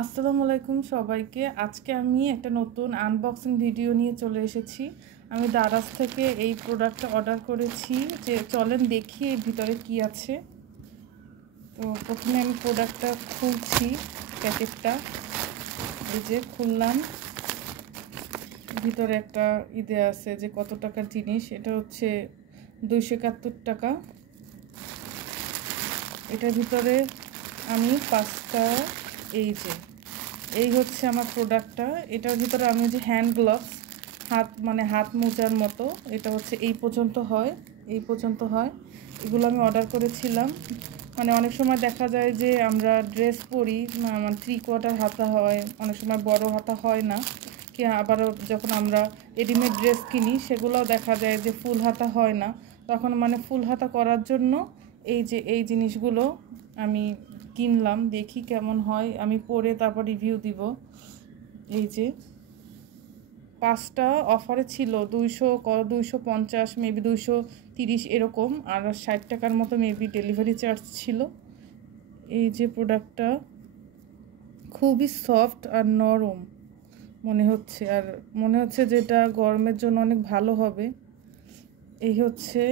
আসসালামু আলাইকুম সবাইকে। আজকে আমি একটা নতুন আনবক্সিং ভিডিও নিয়ে চলে এসেছি। আমি দারাজ থেকে এই প্রোডাক্টটা অর্ডার করেছি। যে চলেন দেখি এর ভিতরে কি আছে। তো প্রথমে আমি প্রোডাক্টটা খুলছি, প্যাকেটটা এই যে খুললাম। ভিতরে একটা দেয়া আছে যে কত টাকার জিনিস। এটা হচ্ছে 271 টাকা। এটার ভিতরে আমি 5টা এই হচ্ছে আমার প্রোডাক্টটা। এটার ভিতরে আমি যে হ্যান্ড গ্লাভস, হাত মোজার মতো, এটা হচ্ছে এই পর্যন্ত হয়। এগুলো আমি অর্ডার করেছিলাম। অনেক সময় দেখা যায় যে আমরা ড্রেস পরি, 3/4 হাতা হয়, অনেক সময় বড় হাতা হয় না, কি আবারও যখন আমরা রেডিমেড ড্রেস কিনি সেগুলোও দেখা যায় যে ফুল হাতা হয় না। তখন ফুল হাতা করার জন্য এই জিনিসগুলো আমি কিনলাম। দেখি কেমন হয়, আমি পরে তারপর রিভিউ দিব। এই যে 5টা অফারে ছিল 250, মেবি 230 এরকম, আর 60 টাকার মতো মেবি ডেলিভারি চার্জ ছিল। এই যে প্রোডাক্টটা খুবই সফট আর নরম মনে হচ্ছে যে এটা গরমের জন্য অনেক ভালো হবে। এই হচ্ছে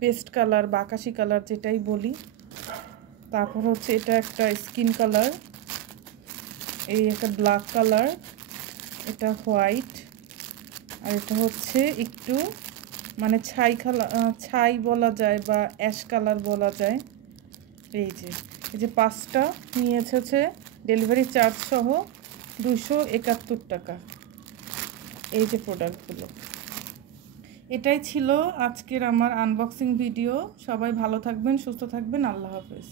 পেস্ট কালার বা আকাশি কালার যেটাই বলি। তারপর হচ্ছে এটা একটা স্কিন কালার, এই একটা ব্ল্যাক কালার, এটা হোয়াইট, আর এটা হচ্ছে একটু ছাই বলা যায় বা অ্যাশ কালার বলা যায়। এই যে 5টা নিয়েছে হচ্ছে ডেলিভারি চার্জ সহ 271 টাকা। এই যে প্রোডাক্টগুলো, এটাই ছিল আজকের আমার আনবক্সিং ভিডিও। সবাই ভালো থাকবেন, সুস্থ থাকবেন। আল্লাহ হাফেজ।